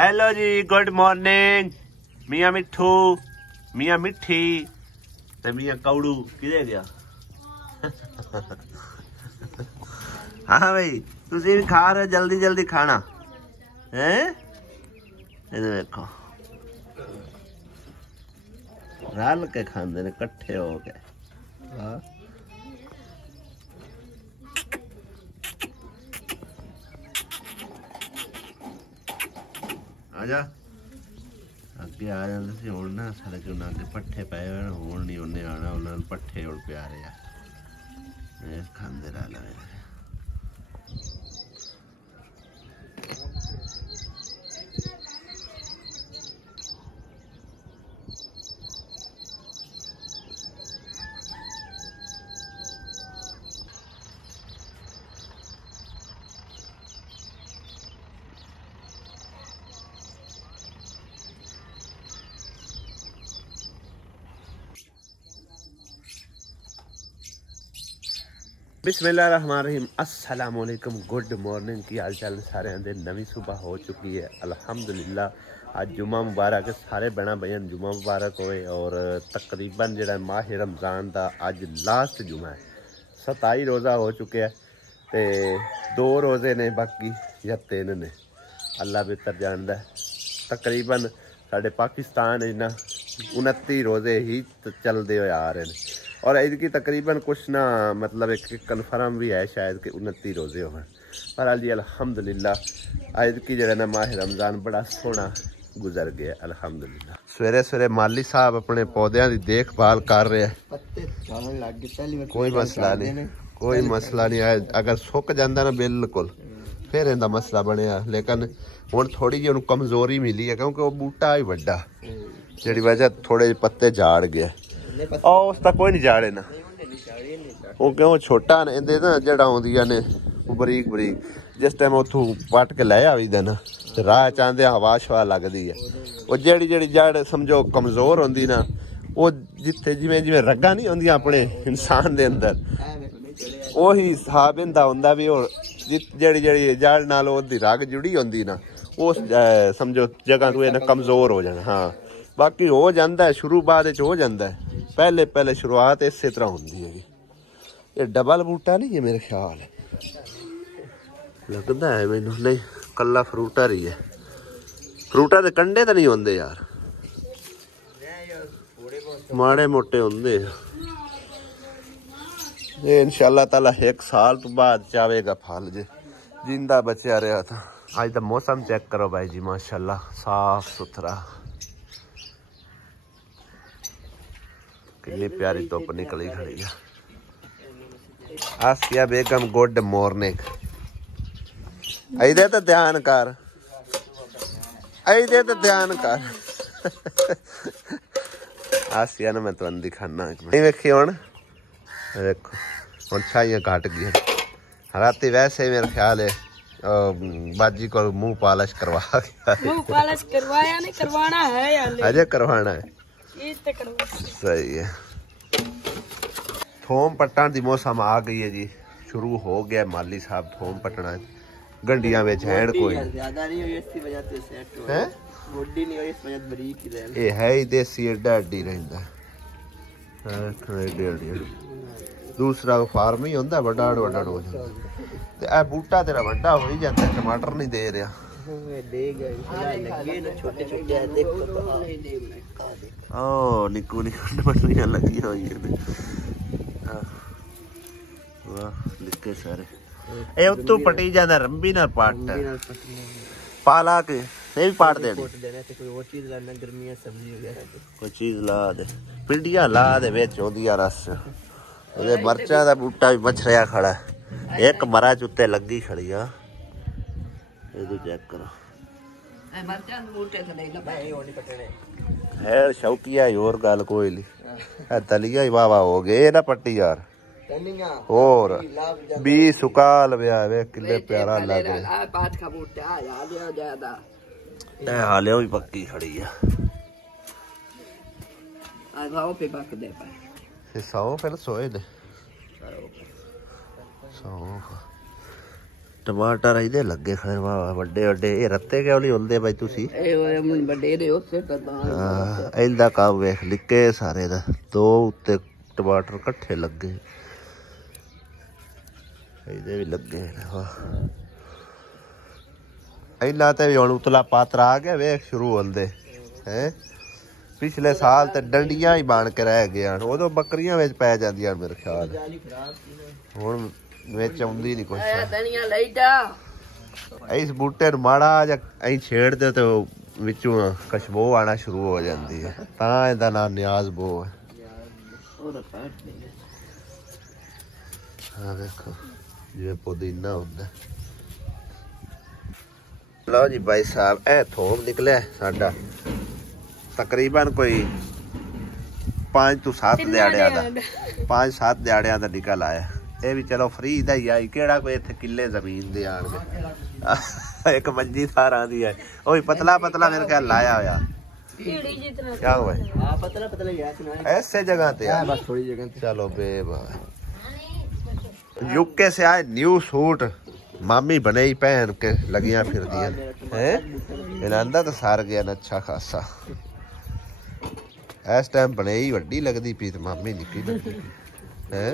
Hello जी, good morning. मियाँ मिठू, मियाँ मिठी ते मियाँ कौड़ू किधे गया? हाँ भाई, तुसी भी खा रहे, जल्दी जल्दी खाना है। इधर देखो, रल के खाते ने कट्ठे हो के। हाँ आजा अगे आ जाते सी। हुण ना साढ़े जो अगे पट्ठे पे हुण नहीं उन्हें आना, उन्होंने पट्ठे हुण प्यारे आ खाते रह लगे। बिस्मिल्लाहिर्रहमानिर्रहीम, अस्सलाम वालेकुम, गुड मॉर्निंग। की हाल चाल सारे आंदे। नवी सुबह हो चुकी है अल्हम्दुलिल्लाह। आज जुम्मा मुबारक है, सारे बना बहन जुम्मा मुबारक होए। और तकरीबन जो माह रमज़ान का अज लास्ट जुम्मा है। 27 रोज़ा हो चुके हैं तो 2 रोज़े ने बाकी या 3 ने, अल्लाह बेहतर जानता है। तकरीबन साढ़े पाकिस्तान ना 29 रोज़े ही चलते हुए आ रहे हैं। और इसकी तकरीबन कुछ ना मतलब एक कन्फर्म भी है शायद कि 29 रोज़े हों। पर अली अल्हम्दुलिल्लाह आज की जो ना माह रमज़ान बड़ा सोहना गुजर गया अल्हम्दुलिल्लाह। सवेरे सवेरे माली साहब अपने पौधों की देखभाल कर रहे हैं। कोई मसला नहीं, कोई मसला नहीं है। अगर सुक जाता ना बिल्कुल फिर इनका मसला बनया, लेकिन हुण थोड़ी जी उन्हें कमजोरी मिली है क्योंकि वो बूटा ही वड्डा, जी वजह थोड़े पत्ते झाड़ गए। और उसका कोई नहीं झाड़े ना, वो क्यों छोटा ने इहदे ना जड़ा आउंदियां ने वो बरीक बरीक। जिस टाइम उथों पट के लै आई ना राह चाहते हवा शवा लगती है। वो जेड़ी जेड़ी जड़ समझो कमजोर होंदी ना, वो जिथे जिमें जिमें रग्गां नहीं होंदियां अपने इंसान दे अंदर, वही हिसाब इंदा हुंदा भी। और जेड़ी जेड़ी जड़ नाल ओदी रग जुड़ी होंदी ना, उस समझो जगह तू इन्हें कमजोर हो जाना। हाँ बाकी हो जाता है, शुरू बाद हो जाता है, पहले पहले शुरुआत इस तरह होंदी है। ये डबल बूटा नहीं है मेरे ख्याल लगता है मैनू, नहीं कला फ्रूटर ही है। फ्रूटर के कंडे तो नहीं होंगे यार, माड़े मोटे होंगे। ये इंशाअल्लाह ताला 1 साल तो बाद चावेगा फल जे जिंदा बचा रहा था। आज तो मौसम चेक करो भाई जी, माशाल्लाह साफ सुथरा, कितनी प्यारी धुप निकली खड़ी है। आसिया बेगम गुड मॉर्निंग। इधर तो ध्यान कर, इधर तो ध्यान कर। आसिया ना मैं तुम दिखाना नहीं वेखी हुण, देखो हुण छाइयां घट गई। राती वैसे ही मेरा ख्याल है बाजी को मुंह पालिश करवा गया। मुंह पालिश करवाया नहीं, करवाना है यार, अजय करवाना है। सही है। थोम पट्टन की मौसम आ गई है जी, शुरू हो गया। माली साहब थोम पट्टना गंडियां में हैंड कोई ज्यादा नहीं हुई, इसकी वजह से सेट हो है। मोटी नहीं हुई, इस वजह बरीक ही रहे। ये है ही देसी एडा एडी रहंदा है। दूसरा फार्म ही होंदा बड़ा बड़ा हो जाता ते ए बूटा तेरा बड़ा हो ही जाता है। टमाटर नहीं दे रहा, ओ निक्कू निक्कू टमाटरियां लगी हुई है। वाह लिखे सारे ए उत्तों पटी जाना रंबी ना पाट पाला के नहीं पाट देनी। कोई चीज ला दे, पिंडियां ला दे विच ओंदियां रस। ओदे मरचा दा बूटा भी मछरिया खड़ा है, एक मरा चुत्ते लगी खड़ी है। ये तो चेक करो है शौकिया ही, और गल कोई नहीं। तलिया ही वाह हो गए ना पट्टी यार। और बी सुकाल वे किले प्यारा लग हाले भी पक्की खड़ी है। 100 फिर सोए दे 100 टमाटर इहदे लगे खड़े वाह वड्डे वड्डे ये रत्ते क्यों नहीं हुंदे भाई तुसी इहदा काम वेख लिके सारे दा दो उत्ते टमाटर कट्ठे लगे इहदे भी लगे वाह इन्ना ते हुण उतला पात्रा आ गया वेख शुरू होंदे हैं पिछले साल ते डंडियां ही बन के रह गए उदों बकरियां विच पै जांदियां मेरे ख्याल हुण विच आउंदी नहीं कुछ इस बूटे नूं माड़ा जा अं छेड़ दे तो विचों खुशबू आना शुरू हो जाती है तां इहदा नाम नियाज बो है हाँ देखो जिवें पुदीना हुंदा लो जी भाई साहब ए थोम निकलिया साडा तकरीबन कोई 5 to 7 दिहाड़ियां दा 5-7 दिहाड़ियां दा निकल आया ये भी चलो फ्री दा ही आई केड़ा कोई इत्थे किले जमीन दे आणगे एक मंजी सार आंदी है ओ पतला पतला मेरे ख्याल लाया होया क्या हुआ हां पतला पतला ही है ऐसे जगह पे हां बस थोड़ी जगह चलो बेबा यूके से आए न्यू सूट मामी बने ही पहन के लगियां फिर दियां हैं इनांदा तो सार गया न अच्छा खासा इस टाइम बने ही वड्डी लगदी पी ते मामी निक्की लगदी हैं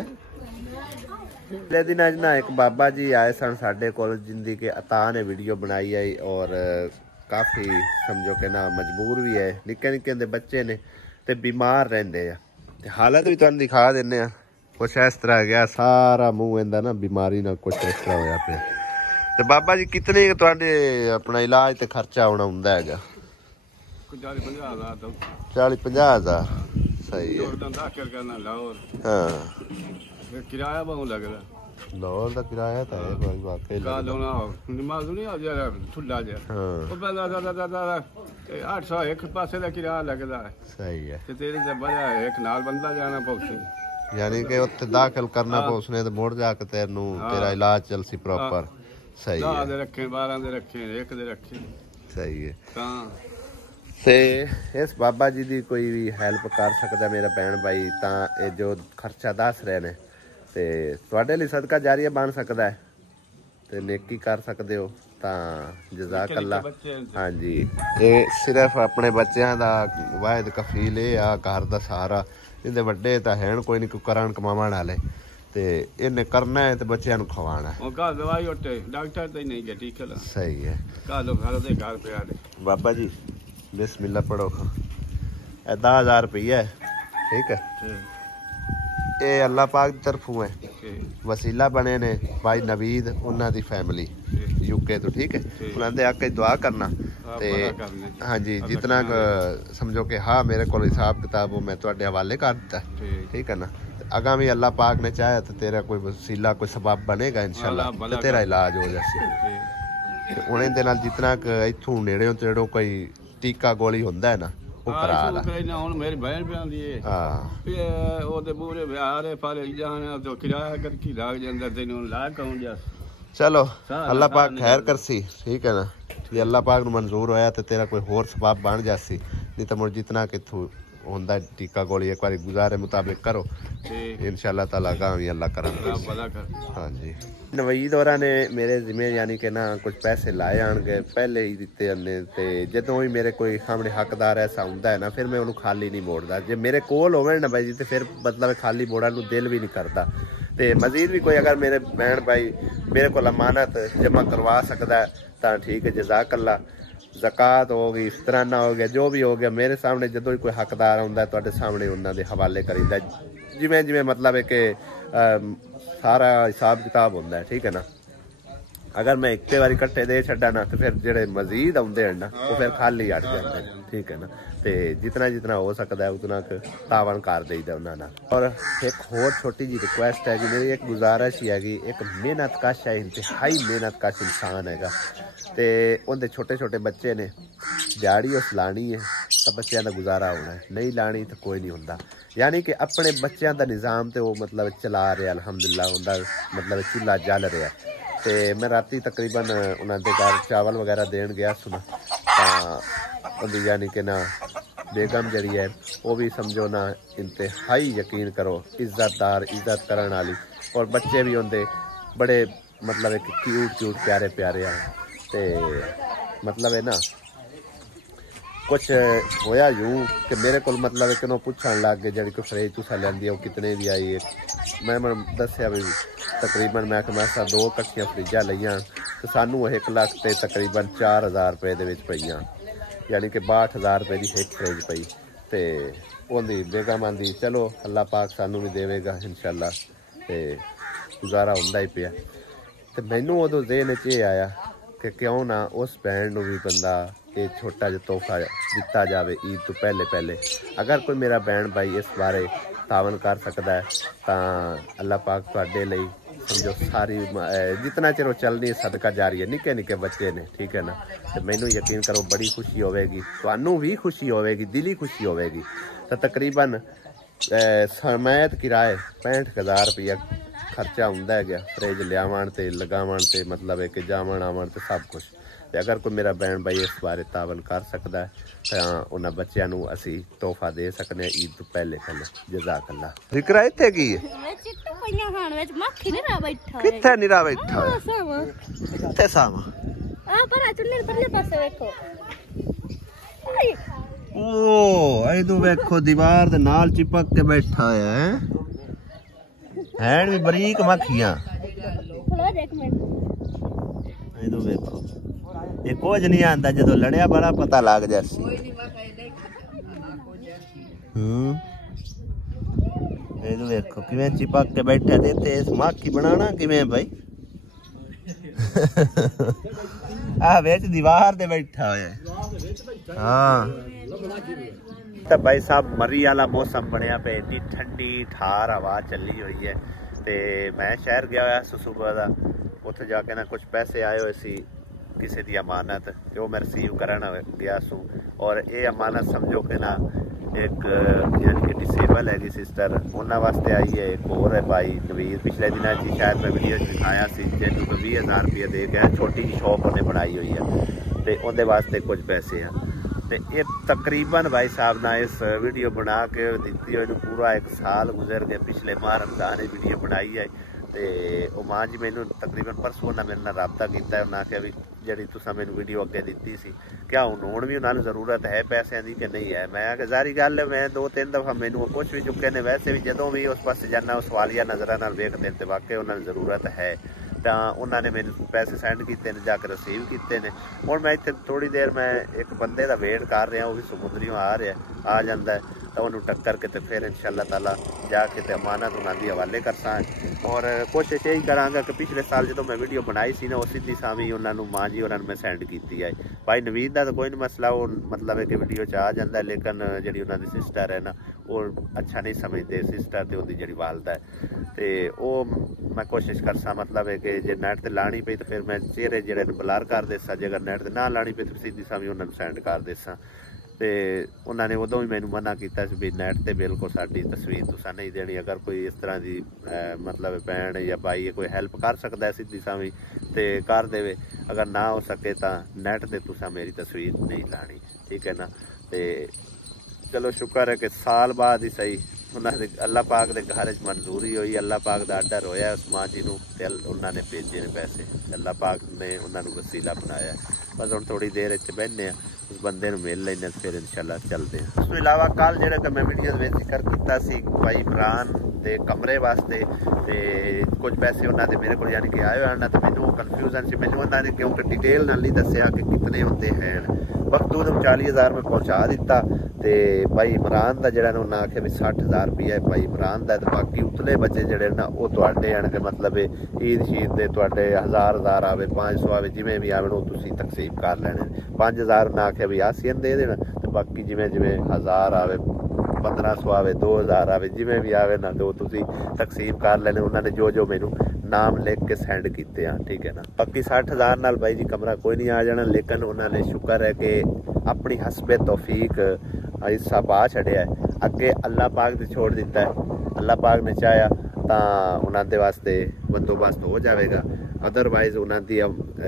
पिछले दिन अज ना एक बाबा जी आए सन साडे कोल जिंदी के अता ने वीडियो बनाई आई और काफ़ी समझो कि ना मजबूर भी है निक्के निक्के दे बच्चे ने ते बीमार रहिंदे आ ते हालत भी तुहानूं दिखा दिन्ने आ कुछ इस तरह गया सारा मुंह इंदा ना बीमारी ना कुछ इस तरह होया पे ते बाबा जी कितने तुहाडे अपना इलाज ते खर्चा आउणा हुंदा हैगा 40-50 हज़ार सही है हाँ किराया बहुत लगदा लाहौर का किराया तो है भाई वाकई लगदा नमाज नहीं आ जा ठुल्ला जा ओ बंदा दादा 800 एक पासे का किराया लगदा है सही है ते तेरे से बड़ा एक नाल बंदा जाना पौसे यानी कि उत्थे दाखिल करना पौसने ते मुड़ जाके तेनू तेरा इलाज चलसी प्रॉपर सही है 10 दे रखे 12 दे रखे एक दे रखे सही है हां ते इस बाबा जी दी कोई भी हेल्प कर सकदा मेरा भैन भाई तां ए जो खर्चा दस रहे ने ते तुहाडे लई सदका जारिया बन सकदा है ते नेकी कर सकदे हो तां जज़ाक अल्लाह हाँ जी ये सिर्फ अपने बच्चों का वाहिद कफील है आ घर दा सहारा इहदे वड्डे तां हैन कोई नहीं करन कमावन वाले ते इन्हें करना है ते बच्चों नूं खवाना है घर दवाई उठे डॉक्टर ते नहीं गए ठीक है सही है घर दे घर पे आ बाबा जी बिस्मिल्लाह पढ़ो 10,000 रुपया है ठीक है ये अल्लाह पाक की तरफों है वसीला बने ने भाई नवीद उन्हां दी फैमिली यूके तो ठीक है उन्होंने आके दुआ करना ते हाँ जी जितना समझो कि हाँ मेरे को हिसाब किताब वो मैं तुहाडे हवाले कर दिता ठीक है ना आगामी अल्लाह पाक ने चाहे तो तेरा कोई वसीला कोई सबब बनेगा इंशाल्लाह तो तेरा इलाज हो जाए उन्हें दे नाल जितना इत्थों नेड़े तेड़ों कोई टीका गोली हुंदा है ना वो करा ला हुण मेरी बहन भी आंदी है हां ओदे पूरे बिहार फाले जाना तो किराया करके लाग जांदा तैनूं लाग कौन जा चलो अल्लाह पाक खैर करसी ठीक है ना ये अल्लाह पाक नूं मंजूर होया तो तेरा कोई होर सबब बन जासी नहीं तो मुड़ जितना किथों होंदा टीका गोली एक बार गुजारे मुताबिक करो इंशाल्लाह ताला भी अल्लाह करेगा हाँ जी नवीद होरा ने मेरे जिम्मे यानी कि ना कुछ पैसे लाए आनगे पहले ही दिते ने ते जदों ही मेरे कोई सामने हकदार ऐसा हुंदा है ना फिर मैं उन्होंने खाली नहीं मोड़दा जे मेरे कोल होवे ना भाई जी तो फिर मतलब खाली मोड़न नूं दिल भी नहीं करता ते मजीद भी कोई अगर मेरे बहन भाई मेरे को अमानत जमा करवा सकता है तो ठीक है जज़ाक अल्लाह ज़कात हो गई इफ्तराना हो गया जो भी हो गया मेरे सामने जो भी कोई हकदार आउंदा है तुहाडे सामने उन्होंने हवाले करीदा जिवें जिवें मतलब है कि सारा हिसाब किताब होंदा है ठीक है ना अगर मैं इक्के बारी कट्ठे दे छड्डा ना तो फिर जेड़े मजीद आउंदे हैं ना वो फिर खाली हट जाते हैं ठीक है ना ते जितना जितना हो सकता है उतना तावन कर देईदा उन्हां नाल और एक होर छोटी जी रिक्वेस्ट है कि मेरी एक गुजारिश ही हैगी एक मेहनत कश है इंतहाई मेहनत कश इंसान हैगा ते उनके छोटे छोटे बच्चे ने दिहाड़ी उस लानी है तो बच्चों का गुजारा होना है नहीं लानी तो कोई नहीं होंदा यानी कि अपने बच्चों का निज़ाम तो वो मतलब चला रहा अलहमदुलिल्लाह उनका मतलब चूल्हा जल रहा तो मैं राती तकरीबन उन्होंने घर चावल वगैरह देन गया सुना तो यानी कि ना बेगम जड़ी है वो भी समझो ना इंतहाई यकीन करो इज्जतदार इज्जत करने वाली और बच्चे भी होंगे बड़े मतलब एक क्यूट प्यारे प्यारे आ ते मतलब है ना कुछ होया यूं कि मेरे को मतलब कि पूछण लग गए जी कोई फ्रिज तुसा लियांदी वो कितने की आई है। मैं दसिया भी तकरीबन मैं 2 कट्ठियां फ्रिजा लईयां तो सानू 1 लाख ते तकरीबन 4000 रुपए दे विच पईयां, यानी कि 62,000 रुपए की एक फ्रिज पई ते उहदी बेगम आंदी चलो अल्लाह पाक सानू भी देवेगा इंशाअल्लाह ते गुजारा हुंदा ही पिया। तो मैनू उदों ज़हन च ये आया कि क्यों ना उस भैन नूं भी बंदा ये छोटा जिहा तोहफा दिता जाए ईद तो पहले। अगर कोई मेरा भैन भाई इस बारे तावन कर सकता है तो अल्लाह पाक तुहाडे लई समझो सारी जितना चिर चलनी सदका जारी है। निक्के निक्के बच्चे ने ठीक है ना, तो मैनू यकीन करो बड़ी खुशी होगी, तुहानू भी खुशी होगी, दिली खुशी होगी। तो तकरीबन समेत किराए 65,000 रुपया खर्चा होंदा है गया फ्रिज लियावन ते लगावन ते मतलब है कि जावन आवन ते सब कुछ। तो अगर कोई मेरा भैन भाई इस बारे तावन कर सकता है तो उन्होंने बच्चों को असी तोहफा दे सकते हैं ईद तो पहले। जज़ाकल्लाह। जिक्र इत्थे की है कित्थे निरा बैठा कित्थे सावा ओ इधर देखो दीवार दे नाल चिपक के बैठा है हैन भी बरीक मक्खियां। इधर देखो ये कुछ नहीं आंदा जो लड़िया बड़ा पता लग जासी। इधर देखो किवें चिपक के बैठा देते इस मक्खी बनाना किवें भाई आ बेच दीवार दे बैठा है। हाँ तो भाई साहब मरी वाला मौसम बनया पे इतनी ठंडी ठार हवा चली हुई है। तो मैं शहर गया हुआ सुबह का उत्थे जाके ना कुछ पैसे आए हुए सी किसी की अमानत जो मैं रिसीव करना गया सू। और ये अमानत समझो कि ना एक यानी कि डिसेबल हैगी सिस्टर उन्होंने वास्ते आई है। एक होर है भाई नवीर पिछले दिनों जी शायद मैं वीडियो दिखाया सी जिन्होंने को 20,000 रुपये दे गया छोटी जी शॉप उन्हें बनाई हुई है तो उनके वास्ते कुछ पैसे हैं। तो ये तकरीबन भाई साहब ना इस वीडियो बना के दी हुई पूरा 1 साल गुजर गया। पिछले माह रमजान वीडियो बनाई है तो मां जी मैनू तकरीबन परसों उन्हें मेरे नाल राबता किया उन्हें आख्या भी जी तुसा मैनू वीडियो अगे दी सी क्या हुण भी उन्होंने जरूरत है पैसों की कि नहीं है। मैं आख्या जारी गल है मैं 2-3 दफा मैनू पुछ भी चुके ने वैसे भी जदों भी उस पास जाना सवालिया नज़र नाल वेखदे तो वाकई उन्होंने जरूरत है तो उन्होंने मैंने पैसे सेंड किए जाकर रिसीव किए हैं। हुण मैं इत्थे थोड़ी देर मैं एक बंदे का वेट कर रहा वो भी समुद्रियों आ जाता है तो उन्होंने टक्कर के तो फिर इंशाअल्लाह ताला जाके तो अमानत उन्होंने हवाले करसा। और कोशिश यही कराँगा कि पिछले साल जो मैं वीडियो बनाई सी ना वो सीधी सामी उन्होंने मां जी उन्होंने मैं सेंड की है। भाई नवीद का तो कोई नहीं मसला वो मतलब है कि वीडियो च आ जाता है लेकिन जी उन्होंने सिस्टर है ना वो अच्छा नहीं समझते सिस्टर तो उनकी जी वालदा है तो मैं कोशिश करसा मतलब है कि जे नैट से लानी पई तो फिर मैं चेहरे जो ब्लर कर देसा जे अगर नैट से ना लानी पई तो सीधी सामी उन्होंने सेंड कर देसा। तो उन्होंने उदों भी मैनू मना किया भी नैट से बिल्कुल साड़ी तस्वीर तुसा नहीं देनी। अगर कोई इस तरह की मतलब भैन या भाई कोई हैल्प कर सकता है सीधी सावी तो कर दे, अगर ना हो सके तो नैट से तुसा मेरी तस्वीर नहीं लानी ठीक है ना। तो चलो शुक्र है कि साल बाद ही सही उन्होंने अल्लाह पाक के घर मंजूरी हुई अल्लाह पाक का आर्डर होया उस मां जी उन्होंने भेजे ने पैसे अल्लाह पाक ने उन्होंने वसीला बनाया। बस हम थोड़ी देर बहने उस बंदे मिल लेने फिर इंशाल्लाह चलते हैं। उस तो इलावा कल जो मैं वीडियो में जिक्र किया भाई इमरान के कमरे वास्ते तो कुछ पैसे उन्होंने मेरे को यानी कि आए हुए तो मैंने कन्फ्यूजन से मैंने उन्होंने क्योंकि डिटेल नाल नहीं दसिया कि कितने होते हैं वक्त उन्होंने 40,000 में पहुँचा दिता। तो भाई इमरान का जोड़ा उन्हें आख्या भी 60,000 रुपया है भाई इमरान का। तो बाकी उतले बच्चे जोड़े ना वो तुहाडे यानी कि मतलब ईद शीद के तुहाडे 1000 आवे 500 आवे जिमें भी आवे वो तुसीं तकसीम कर लेने। 5,000 उन्हें आख्या भी आसियन दे देना तो बाकी जिमें जिमें 1000 आवे 1500 आवे 2000 आवे जिमें भी आवे ना तो तुसीं तकसीम कर लेने। उन्होंने जो मैनू नाम लिख के सेंड किए हैं ठीक है ना। बाकी 60,000 नाल भाई जी कमरा कोई नहीं आ जाना लेकिन उन्होंने शुक्र है कि अपनी हसबे तौफीक हिस्सा पा छड़िया है अगे अल्लाह पाक ने छोड़ दिता है। अल्लाह पाक ने चाहया तो उन्होंने वास्ते बंदोबस्त हो जाएगा अदरवाइज उन्होंने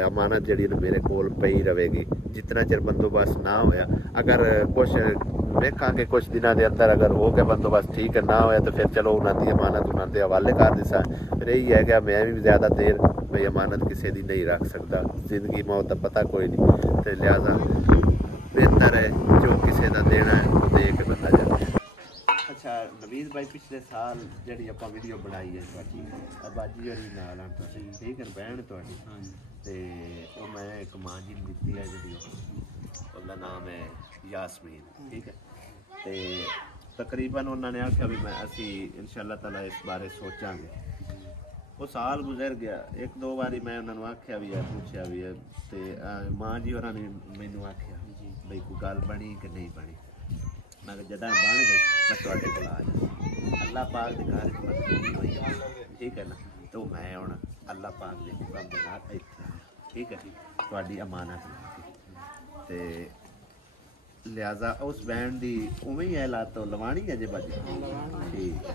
अमानत जी मेरे को पई रहेगी जितना चिर बंदोबस्त ना होया। अगर कुछ वेखांगे कुछ दिनों के अंदर अगर हो गया बंदोबस्त ठीक है ना होया तो फिर चलो उन्होंने अमानत उन्होंने हवाले कर दिसा। फिर यही है कि मैं भी ज़्यादा देर भाई अमानत किसी की नहीं रख सकता, जिंदगी मौत का पता कोई नहीं, तो लिहाजा बेहतर है जो किसी का देना है वो दे के बंदा जाए। अच्छा नवीद भाई पिछले साल जी आप वीडियो बनाई है बाजी जी नाल ठीक है बहन थोड़ी तो वो मैं एक मां जी दी है जी उसका नाम है यासमीन ठीक है। तो तकरीबन उन्होंने आख्या भी मैं असी इंशाअल्लाह ताला इस बारे सोचांगे। वो साल गुजर गया, एक दो बारी मैं उन्होंने आख्या भी है पूछा भी है तो मां जी उन्होंने मैनू आख्या भाई कोई गल बनी कि नहीं बनी। मैं जदा बन गई मैं थोड़े को आ जाऊँ अल्लाह पाक के घर मजबूरी हुई ठीक है ना। तो मैं हूँ अल्लाह पाक के हुक्म के नाल इत्थे ठीक है थोड़ी अमानत ते लिहाजा उस बैंड की उवें ही है तो लवानी है जे बाजी ठीक है।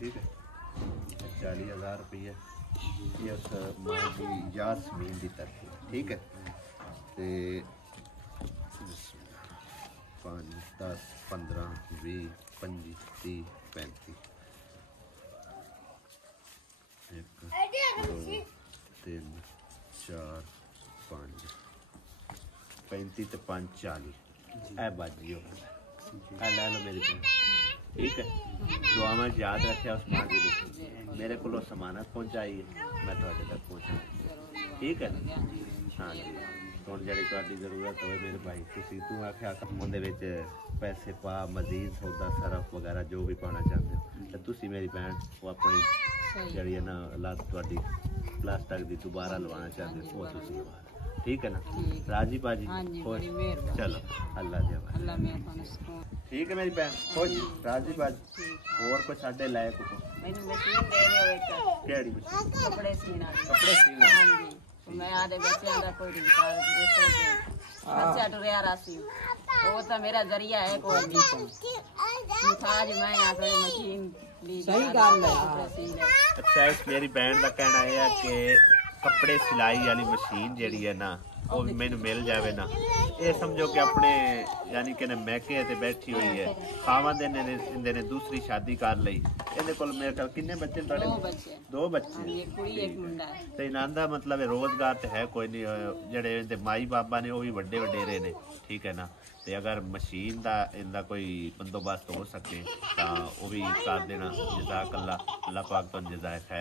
ठीक है 40,000 रुपये ये उस मां की यासमीन की तरफ ठीक है। तो 5 10 15 20 25 30 35 1 2 3 4 5 35 तो 5 40 ए बाजी हो लै लो मेरी ठीक है। दुआ में याद रखे उस मां जी मेरे को समानत पहुँचाई है मैं थोड़े तक पहुँचा ठीक है ना। हाँ जी हूँ जी जरूरत हो मेरे भाई तू आख्या उन्हें पैसे पा मजीद सौदा सरफ वगैरह जो भी पाना चाहते हो तो तुसी मेरी भैन वो अपनी जी है ना लत थोड़ी प्लास्टिक की दोबारा लवाना चाहते हो वो तुसी लवा ठीक है ना। राजी बाजी खुश चलो अल्लाह दे ठीक है मेरी भैन खुश राजी बाजी और कुछ साढ़े लायक कपड़े सीना मैं आधे बच्चों का कोई बच्चा टुरिया राशि वो तो मेरा जरिया है कोई आज मैं यहाँ थोड़ी मशीन सही गल है। अच्छा मेरी बहन का कहना है कि कपड़े सिलाई वाली मशीन जी है ना वो मैनू मिल जाए ना ये समझो कि अपने यानी कि मैके ते बैठी हुई है खावंद ने दूसरी शादी कर ली इहदे कोल मेरे ख्याल किन्ने बच्चे दो बच्चे ते इन्हां दा मतलब रोजगार तो है कोई नहीं जेडे इहदे माई बाबा ने वो भी वड्डे वडेरे ने ठीक है ना। ते अगर मशीन का इनका कोई बंदोबस्त हो सके तो वो भी कर देना जज़ाकल्लाह अल्लाह पाक तो जज़ाए खैर।